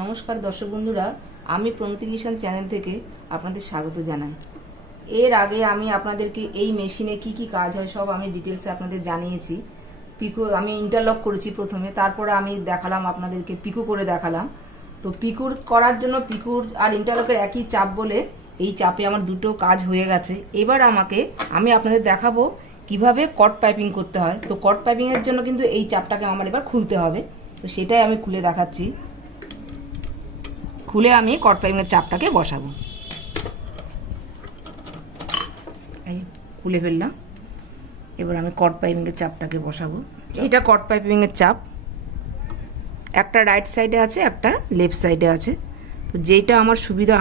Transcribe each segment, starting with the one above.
নমস্কার দর্শক বন্ধুরা, আমি প্রণতি কিষাণ চ্যানেল থেকে আপনাদের স্বাগত জানাই। এর আগে আমি আপনাদেরকে এই মেশিনে কি কি কাজ হয় সব আমি ডিটেলসে আপনাদের জানিয়েছি। পিকো আমি ইন্টারলক করেছি প্রথমে, তারপরে আমি দেখালাম আপনাদেরকে পিকো করে দেখালাম। তো পিকুর করার জন্য পিকুর আর ইন্টারলকের একই চাপ বলে এই চাপে আমার দুটো কাজ হয়ে গেছে। এবার আমি আপনাদের দেখাবো কিভাবে কট পাইপিং করতে হয়। তো কট পাইপিংয়ের জন্য কিন্তু এই চাপটাকে আমার এবার খুলতে হবে, তো সেটাই আমি খুলে দেখাচ্ছি। খুলে আমি কট পাইপিংয়ের চাপটাকে বসাবো। এই খুলে ফেললাম। এবার আমি কট পাইপিংয়ের চাপটাকে বসাবো। এটা কট পাইপিংয়ের চাপ, একটা রাইট সাইডে আছে, একটা লেফট সাইডে আছে। তো যেটা আমার সুবিধা,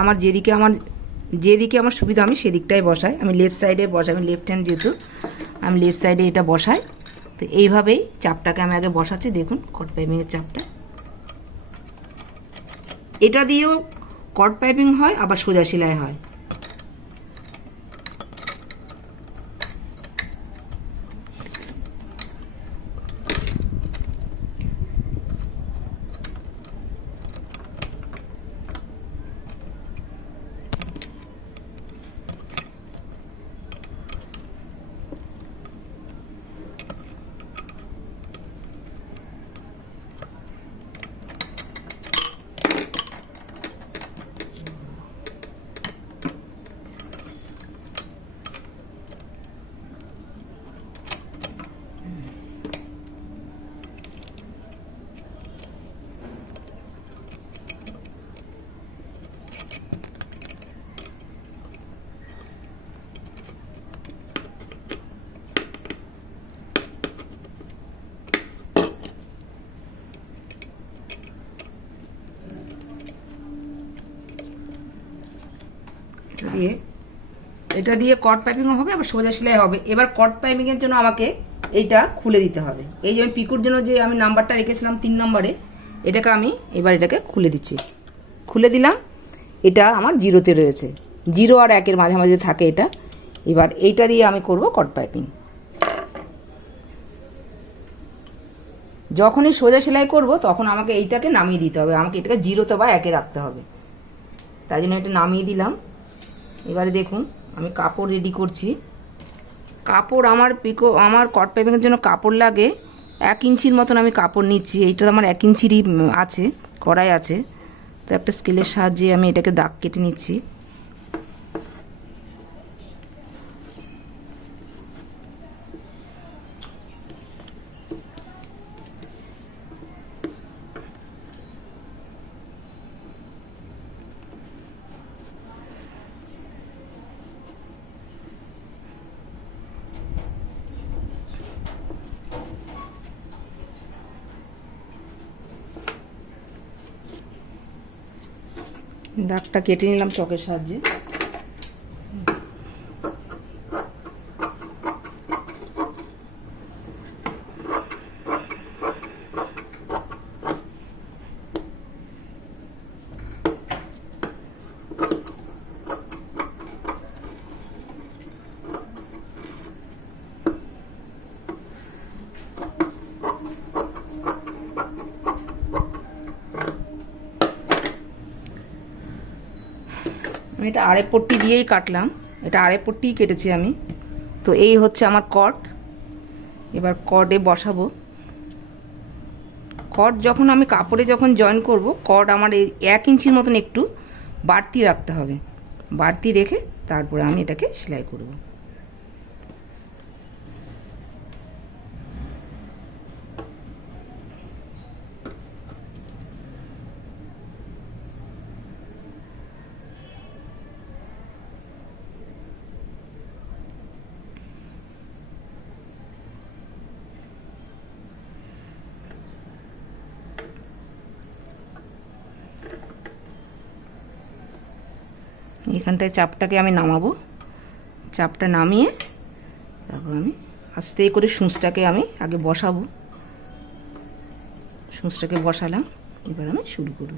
যেদিকে আমার সুবিধা আমি সেদিকটাই বসাই। আমি লেফট সাইডে বসাই, আমি লেফট হ্যান্ড যেহেতু, আমি লেফট সাইডে এটা বসাই। তো এইভাবেই চাপটাকে আমি আগে বসাচ্ছি। দেখুন কট পাইপিংয়ের চাপটা, এটা দিয়েও কট পাইপিং হয়, আবার সোজা সেলাই হয়। এটা দিয়ে কট পাইপিংও হবে, আবার সোজা সেলাই হবে। এবার কট পাইপিংয়ের জন্য আমাকে এইটা খুলে দিতে হবে। এই যে আমি পিকুর জন্য যে আমি নাম্বারটা রেখেছিলাম 3 নম্বরে, এটাকে আমি এটাকে খুলে দিচ্ছি। খুলে দিলাম। এটা আমার 0-তে রয়েছে, 0 আর 1-এর মাঝামাঝি থাকে এটা। এবার এইটা দিয়ে আমি করব কট পাইপিং। যখনই সোজা সেলাই করব তখন আমাকে এইটাকে নামিয়ে দিতে হবে, আমাকে এটাকে 0-তে বা 1-এ রাখতে হবে। তাই জন্য এটা নামিয়ে দিলাম। এবারে দেখুন আমি কাপড় রেডি করছি। কাপড় আমার কট পাইপিংয়ের জন্য কাপড় লাগে 1 ইঞ্চির মতন আমি কাপড় নিচ্ছি। এইটা আমার 1 ইঞ্চিরই আছে, কড়াই আছে। তো একটা স্কেলের সাহায্যে আমি এটাকে দাগ কেটে নিচ্ছি। দাগটা কেটে নিলাম চকের সাহায্যে। আমি এটা আড়ে পট্টি দিয়েই কাটলাম, এটা আড়ে পট্টিই কেটেছি আমি। তো এই হচ্ছে আমার কট। এবার কটে বসাবো। কট যখন আমি কাপড়ে জয়েন করব, কট আমার এই 1 ইঞ্চির মতন একটু বাড়তি রাখতে হবে। বাড়তি রেখে তারপরে আমি এটাকে সেলাই করব। এখানটায় চাপটাকে আমি নামাবো। চাপটা নামিয়ে তারপর আমি আস্তে করে সূঁচটাকে আমি আগে বসাবো। সূঁচটাকে বসালাম, এবার আমি শুরু করব।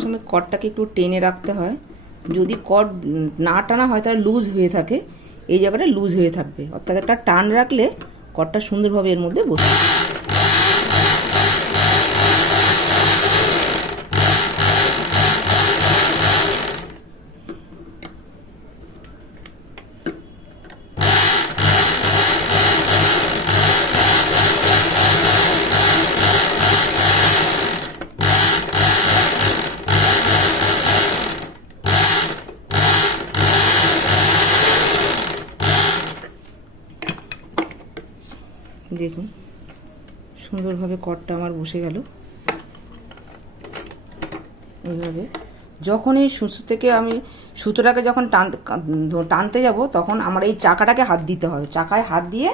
সময় কর্ডটাকে একটু টেনে রাখতে হয়। যদি কর্ড না টানা হয় তাহলে লুজ হয়ে থাকে, এই জায়গাটা লুজ হয়ে থাকবে, অর্থাৎ একটা টান রাখলে কর্ডটা সুন্দরভাবে এর মধ্যে বসে। দেখুন সুন্দরভাবে কর্ডটা আমার বসে গেল। এইভাবে যখনই সুতো থেকে আমি সুতোটাকে যখন টানতে যাব তখন আমার এই চাকাটাকে হাত দিতে হবে, চাকায় হাত দিয়ে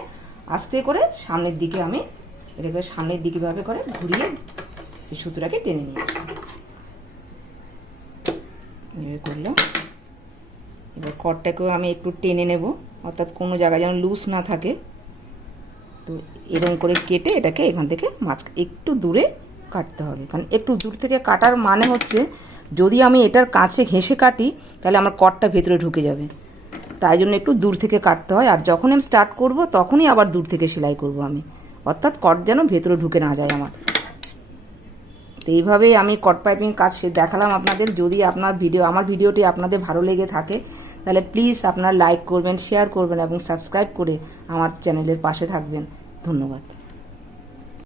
আস্তে করে সামনের দিকে আমি এটাকে সামনের দিকে ভাবে করে ঘুরিয়ে এই সুতোটাকে টেনে নিয়ে আসবো। এভাবে করলাম। এবার কর্ডটাকেও আমি একটু টেনে নেব, অর্থাৎ কোনো জায়গায় যেন লুজ না থাকে। তো এরকম করে কেটে এটাকে এখান থেকে একটু দূরে কাটতে হবে, কারণ একটু দূর থেকে কাটার মানে হচ্ছে যদি আমি এটার কাছে ঘেঁষে কাটি তাহলে আমার কর্ডটা ভেতরে ঢুকে যাবে, তাই জন্য একটু দূর থেকে কাটতে হয়। আর যখন আমি স্টার্ট করব তখনই আবার দূর থেকে সেলাই করব আমি, অর্থাৎ কর্ড যেন ভেতরে ঢুকে না যায় আমার। তো এইভাবেই আমি কট পাইপিং কাজ দেখালাম আপনাদের। যদি আমার ভিডিওটি আপনাদের ভালো লেগে থাকে তাহলে প্লিজ আপনারা লাইক করবেন, শেয়ার করবেন এবং সাবস্ক্রাইব করে আমার চ্যানেলের পাশে থাকবেন। ধন্যবাদ।